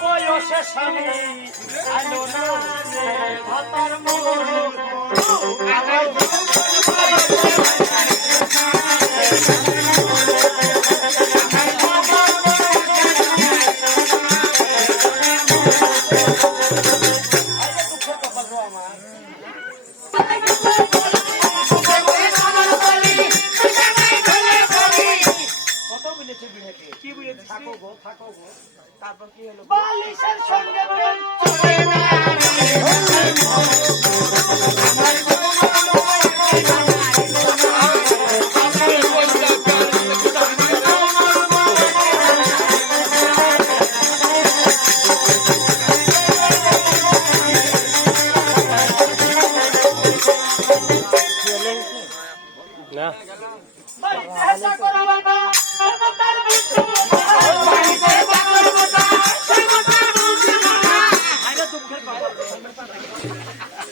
বয়সের স্বামী আলো না রে ভাতার মোর তারপর কি হলো বালিশের সঙ্গে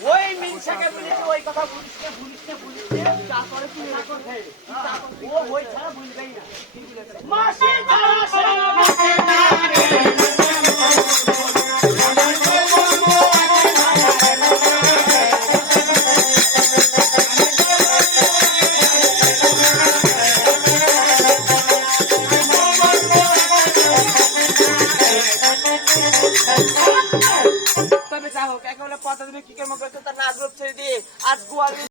ওই মিনসাকে বলেছে ওই কথা বলিস না তারপরে কি ও ওই ছাড়া বুঝবেই না কি বলেছে মাসি তবে যা হোক একেবারে কথা দিনে কি কেমন করছে তার নাচ ছেড়ে দিয়ে আজ গোয়াল